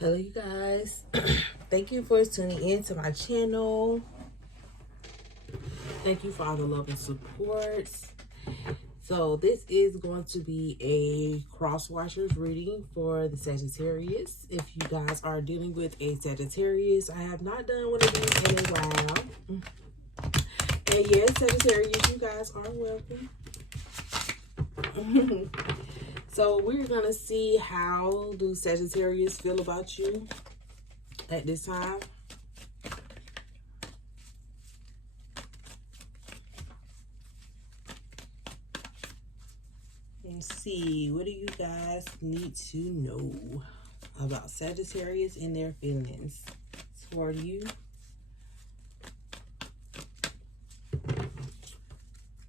Hello you guys. Thank you for tuning in to my channel. Thank you for all the love and support. So this is going to be a Crosswatchers reading for the Sagittarius. If you guys are dealing with a Sagittarius, I have not done one of these in a while. And yes, Sagittarius, you guys are welcome. So we're going to see how do Sagittarius feel about you at this time. Let's see, what do you guys need to know about Sagittarius and their feelings toward you?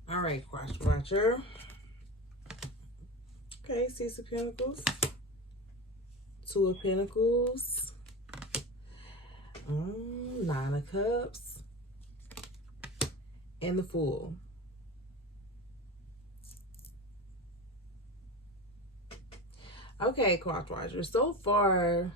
All right, Crosswatcher. Okay, Six of Pentacles, Two of Pentacles, Nine of Cups, and the Fool. Okay, Crosswatcher, so far,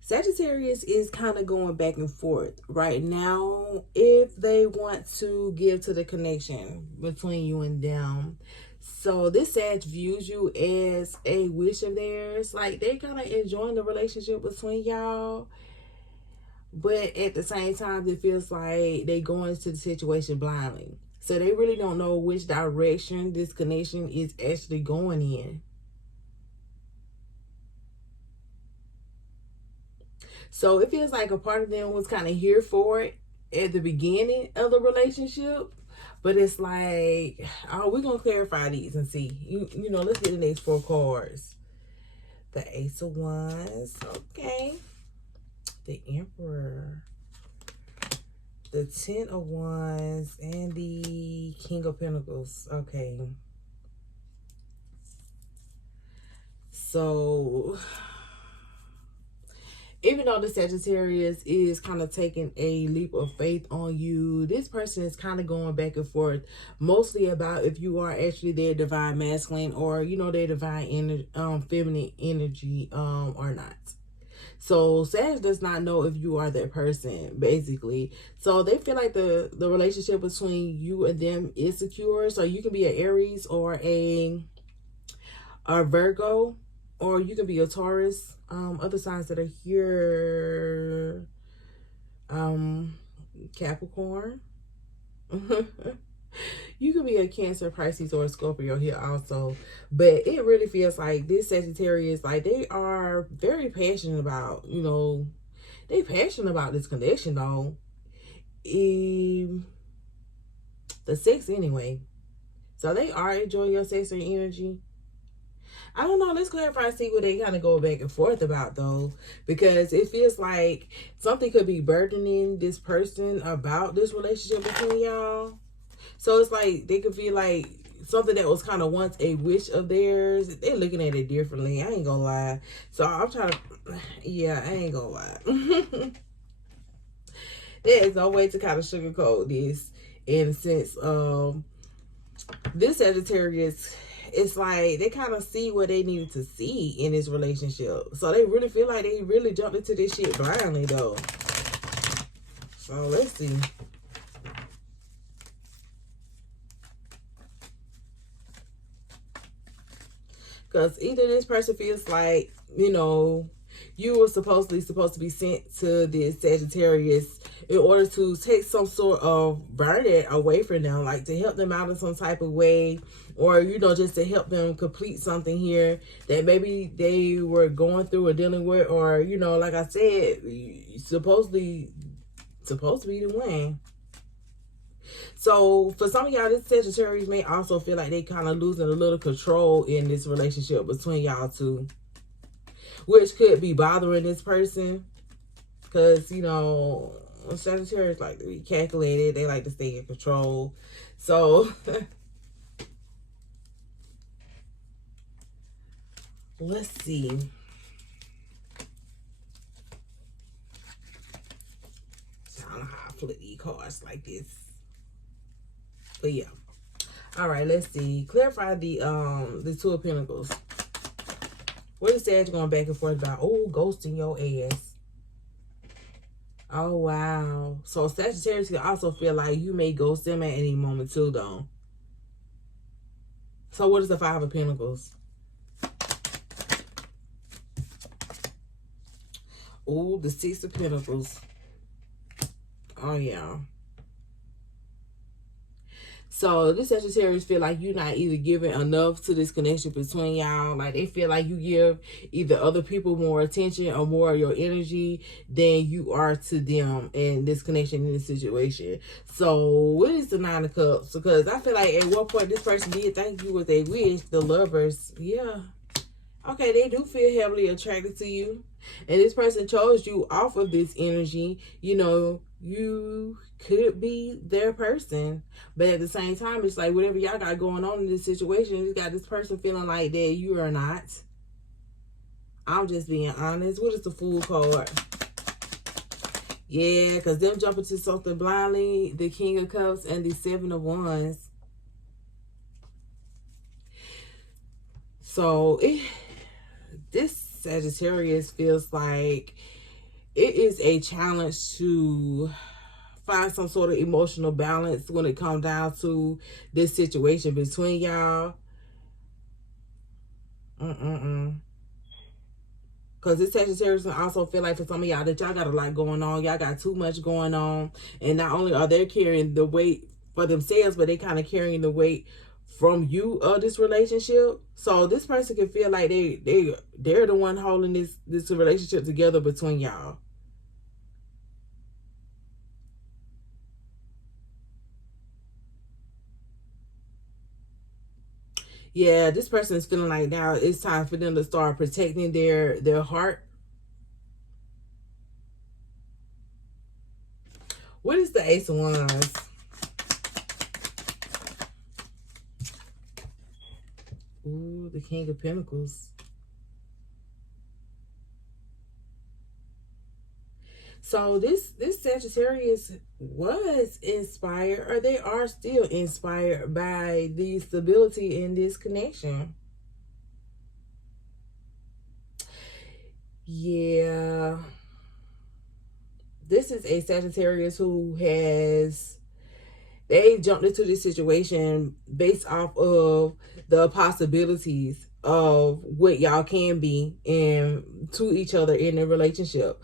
Sagittarius is kind of going back and forth right now if they want to give to the connection between you and them. So this Sag views you as a wish of theirs. Like, they kind of enjoying the relationship between y'all. But at the same time, it feels like they go into the situation blindly. So they really don't know which direction this connection is actually going in. So it feels like a part of them was kind of here for it at the beginning of the relationship. But it's like, oh, we're going to clarify these and see. You know, let's get the next 4 cards. The Ace of Wands. Okay. The Emperor. The Ten of Wands. And the King of Pentacles. Okay. So even though the Sagittarius is kind of taking a leap of faith on you, this person is kind of going back and forth, mostly about if you are actually their divine masculine or, you know, their divine feminine energy or not. So Sag does not know if you are that person, basically. So they feel like the relationship between you and them is secure. So you can be an Aries or a Virgo, or you can be a Taurus. Other signs that are here, Capricorn. You could be a Cancer, Pisces, or a Scorpio here also. But it really feels like this Sagittarius, like, they are very passionate about, you know, they passionate about this connection though. The sex anyway. So they are enjoying your sex or energy. I don't know. Let's clarify and see what they kind of go back and forth about, though. Because it feels like something could be burdening this person about this relationship between y'all. So it's like they could feel like something that was kind of once a wish of theirs, they're looking at it differently. I ain't gonna lie. So I'm trying to, yeah, I ain't gonna lie. There is no way to kind of sugarcoat this in the sense of this Sagittarius. It's like they kind of see what they needed to see in this relationship. So they really feel like they really jumped into this shit blindly, though. So let's see. Because either this person feels like, you know, you were supposed to be sent to this Sagittarius in order to take some sort of burden away from them, like to help them out in some type of way, or, you know, just to help them complete something here that maybe they were going through or dealing with, or, you know, like I said, supposed to be the one. So for some of y'all, this Sagittarius may also feel like they kind of losing a little control in this relationship between y'all two, which could be bothering this person. Because, you know, Sagittarius like to be calculated. They like to stay in control. So let's see. I don't know how I flip these cards like this. But yeah. All right, let's see. Clarify the Two of Pentacles. What is Sag going back and forth about? Oh, ghosting your ass. Oh, wow. So Sagittarius can also feel like you may ghost them at any moment too, though. So what is the Five of Pentacles? Oh, the Six of Pentacles. Oh, yeah. So this Sagittarius feel like you're not either giving enough to this connection between y'all. Like they feel like you give either other people more attention or more of your energy than you are to them in this connection, in this situation. So what is the Nine of Cups? Because I feel like at one point this person did thank you with a wish. The Lovers. Yeah. Okay, they do feel heavily attracted to you. And this person chose you off of this energy. You know, you could be their person. But at the same time, it's like whatever y'all got going on in this situation, you got this person feeling like that you are not. I'm just being honest. What is the Fool card? Yeah, because them jumping to something blindly, the King of Cups and the Seven of Wands. So, this Sagittarius feels like it is a challenge to find some sort of emotional balance when it comes down to this situation between y'all. Because this Sagittarius can also feel like for some of y'all that y'all got a lot going on. Y'all got too much going on. And not only are they carrying the weight for themselves, but they kind of carrying the weight from you of this relationship. So this person can feel like they're the one holding this relationship together between y'all. Yeah, this person is feeling like now it's time for them to start protecting their heart. What is the Ace of Wands? Ooh, the King of Pentacles. So this Sagittarius was inspired, or they are still inspired by the stability in this connection. Yeah. This is a Sagittarius who they jumped into this situation based off of the possibilities of what y'all can be and to each other in a relationship.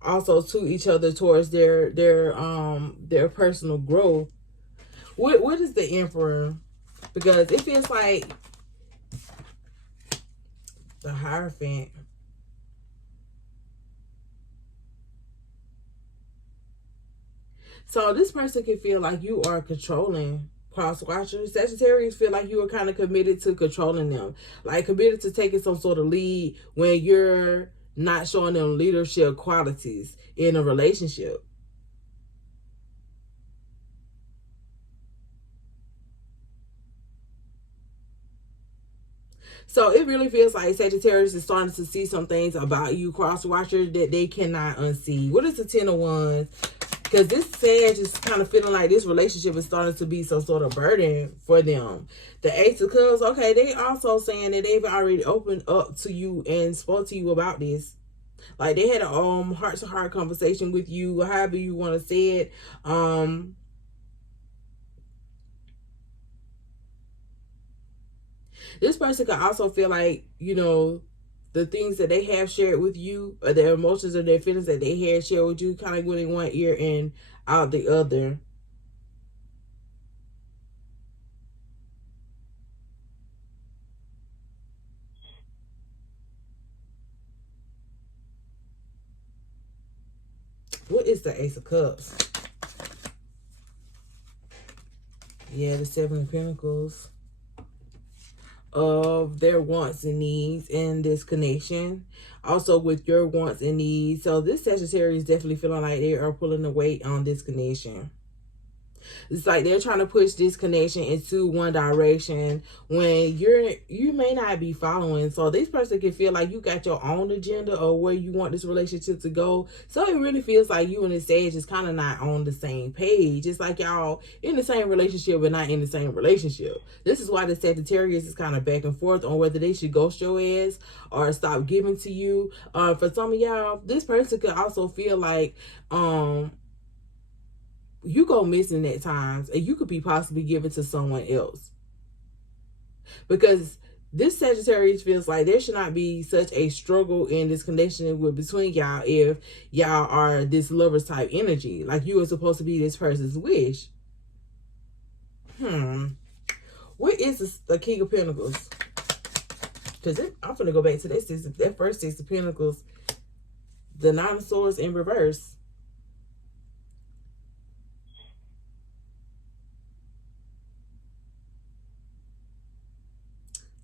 Also to each other towards their personal growth. What is the Emperor? Because it feels like the Hierophant. So this person can feel like you are controlling. Crosswatcher. Sagittarius feel like you are kind of committed to controlling them. Like committed to taking some sort of lead when you're not showing them leadership qualities in a relationship. So it really feels like Sagittarius is starting to see some things about you, Crosswatcher, that they cannot unsee. What is the Ten of Wands? Because this Sag is kind of feeling like this relationship is starting to be some sort of burden for them. The Ace of Cups, okay, they also saying that they've already opened up to you and spoke to you about this. Like they had a heart-to-heart conversation with you, however you want to say it. This person could also feel like, you know, the things that they have shared with you, or their emotions or their feelings that they had shared with you, kind of went in one ear and out the other. What is the Ace of Cups? Yeah, the Seven of Pentacles. Of their wants and needs in this connection. Also with your wants and needs. So this Sagittarius is definitely feeling like they are pulling the weight on this connection. It's like they're trying to push this connection into one direction when you may not be following. So this person can feel like you got your own agenda or where you want this relationship to go. So it really feels like you and the Sage is kind of not on the same page. It's like y'all in the same relationship but not in the same relationship. This is why the Sagittarius is kind of back and forth on whether they should ghost your ass or stop giving to you. For some of y'all, this person could also feel like you go missing at times and you could be possibly given to someone else, because this Sagittarius feels like there should not be such a struggle in this connection with between y'all if y'all are this lovers type energy. Like you are supposed to be this person's wish. What is the King of Pentacles? Because I'm going to go back to that first Six of Pentacles, the Nine of Swords in reverse.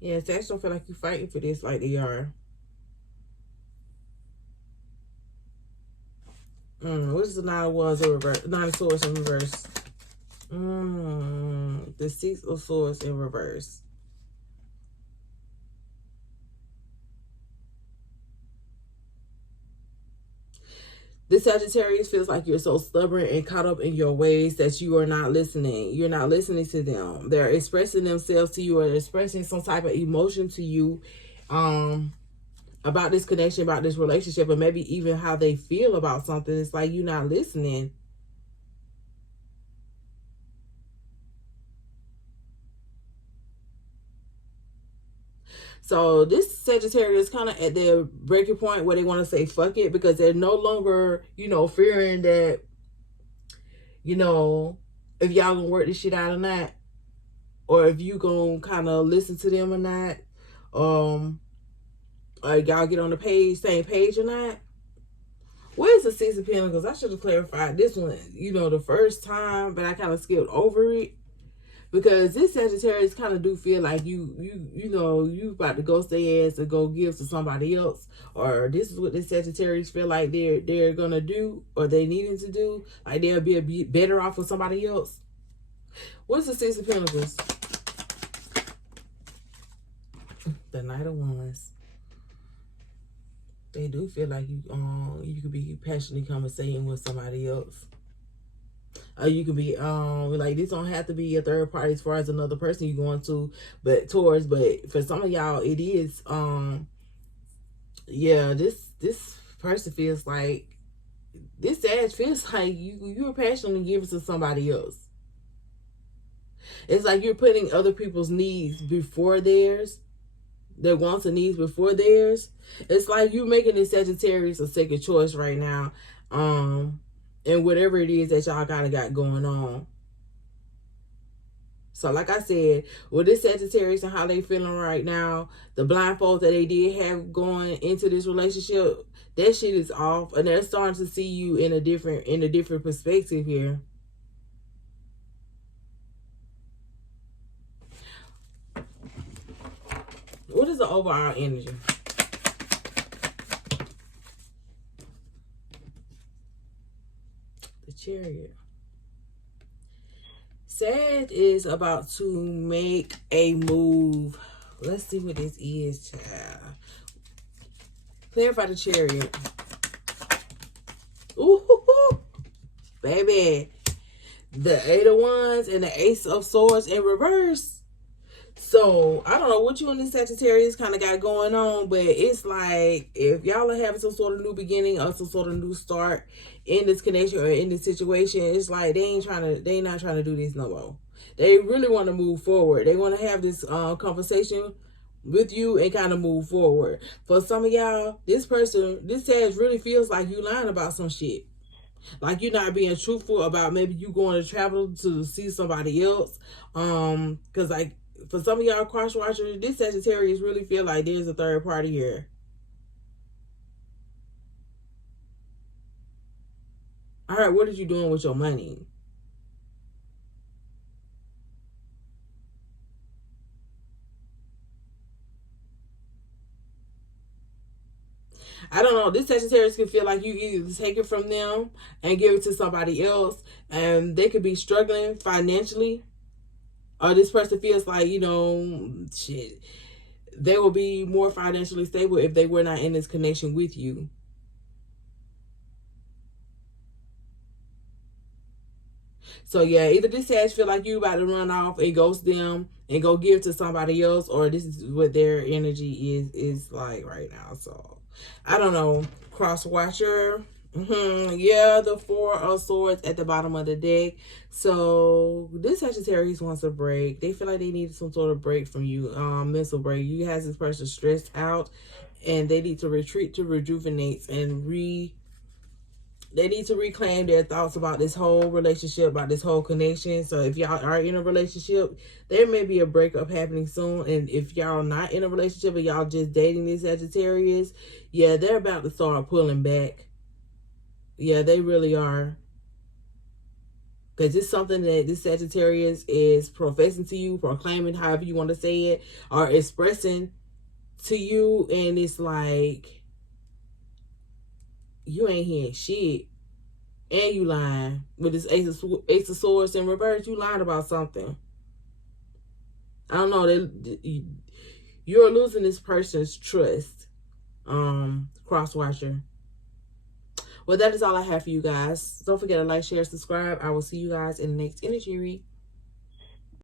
Yeah, Sag don't feel like you're fighting for this like they are. What is the Nine of Wands in reverse? Nine of Swords in reverse. The Six of Swords in reverse. The Sagittarius feels like you're so stubborn and caught up in your ways that you are not listening. You're not listening to them. They're expressing themselves to you or expressing some type of emotion to you about this connection, about this relationship, and maybe even how they feel about something. It's like you're not listening. So this Sagittarius is kind of at their breaking point where they want to say fuck it, because they're no longer, fearing that, if y'all gonna work this shit out or not, or if you gonna kind of listen to them or not, or y'all get on the same page or not. What is the Six of Pentacles? I should have clarified this one, the first time, but I kind of skipped over it. Because this Sagittarius kind of do feel like you about to ghost their ass and go give to somebody else, or this is what this Sagittarius feel like they're gonna do, or they needing to do, like they'll be better off with somebody else. What's the Six of Pentacles? The Knight of Wands. They do feel like you could be passionately conversating with somebody else. You can be like, this don't have to be a third party as far as another person you're going to, but for some of y'all it is yeah, this person feels like, this Sag feels like you're passionately giving to somebody else. It's like you're putting other people's needs before theirs, their wants and needs before theirs. It's like you're making this Sagittarius a second choice right now, and whatever it is that y'all kind of got going on. So like I said, with this Sagittarius and how they feeling right now, the blindfolds that they did have going into this relationship, that shit is off, and they're starting to see you in a different perspective here. What is the overall energy? The Chariot. Sag is about to make a move. Let's see what this is, child. Clarify the Chariot. Ooh, baby. The Eight of Wands and the Ace of Swords in reverse. So, I don't know what you and this Sagittarius kind of got going on, but it's like, if y'all are having some sort of new beginning or some sort of new start in this connection or in this situation, it's like they ain't not trying to do this no more. They really want to move forward. They want to have this conversation with you and kind of move forward. For some of y'all, this Sag really feels like you lying about some shit. Like you're not being truthful about maybe you going to travel to see somebody else. Because like, for some of y'all Crosswatchers, this Sagittarius really feel like there's a third party here. All right, what are you doing with your money? I don't know. This Sagittarius can feel like you either take it from them and give it to somebody else, and they could be struggling financially, or this person feels like, you know, shit, they will be more financially stable if they were not in this connection with you. So yeah, either this Sag feel like you about to run off and ghost them and go give to somebody else, or this is what their energy is like right now. So I don't know. Crosswatcher. Yeah, the Four of Swords at the bottom of the deck. So this Sagittarius wants a break. They feel like they need some sort of break from you, mental break. You has this person stressed out, and they need to retreat to rejuvenate and they need to reclaim their thoughts about this whole relationship, about this whole connection. So if y'all are in a relationship, there may be a breakup happening soon. And if y'all not in a relationship and y'all just dating these Sagittarius, yeah, they're about to start pulling back. Yeah, they really are. Because it's something that this Sagittarius is professing to you, proclaiming, however you want to say it, or expressing to you. And it's like, you ain't hearing shit. And you lying. With this Ace of Swords in reverse, you lied about something. I don't know. You're losing this person's trust. Crosswatcher. Well, that is all I have for you guys. Don't forget to like, share, subscribe. I will see you guys in the next energy read.